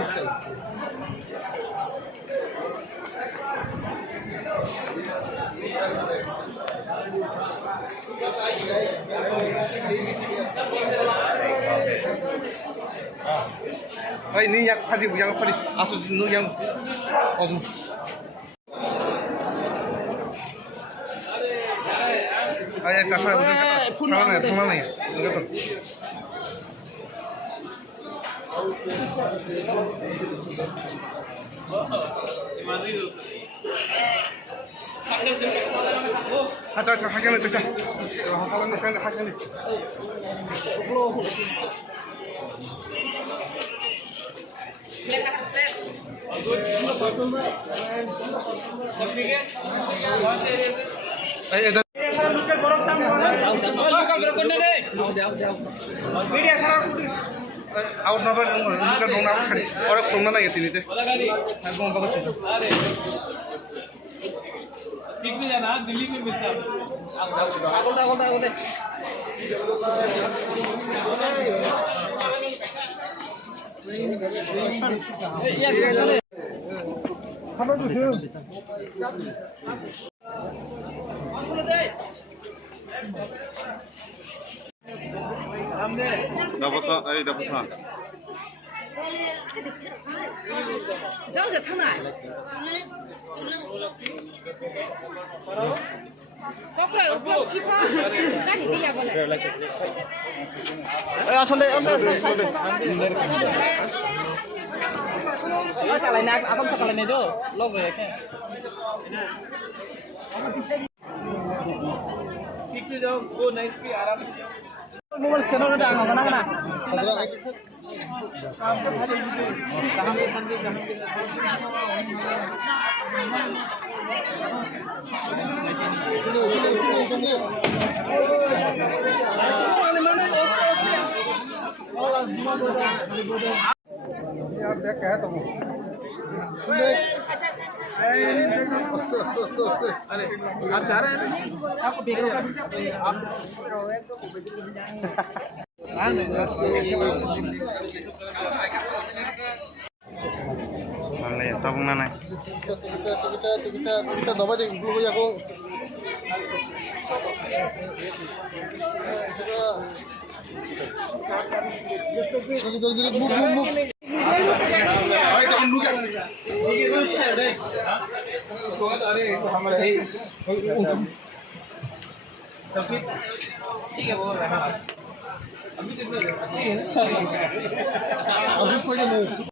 Ay, ini yang apa di? Asus nu yang Ay, tak apa, tangan nih, enggak tuh. Hajar, hajar itu sah. Hajar nih. Out na ba ng lugar dong na kari orang kung na yun tinite ako ang bakit ito ठीक से जाना दिल्ली में मिलता है आगोल Dapat sa. Jangan saya tengah. Kau perlu kipas. Kan ini ya boleh. Asal sekali nak, aku sekali ni tu, log ya kan. ठीक से जाओ वो नाइस की आराम से जाओ मोबाइल चैनल उठा ना ना ना यार देख क्या है तुम अरे आप जा रहे हैं आपको देख रहे हैं आप mana ya tabung mana kita dapat di dulu ya kok kita jadi move ay kamu nuga ठीक है वो अभी कितने अच्छी है अभी कोई नहीं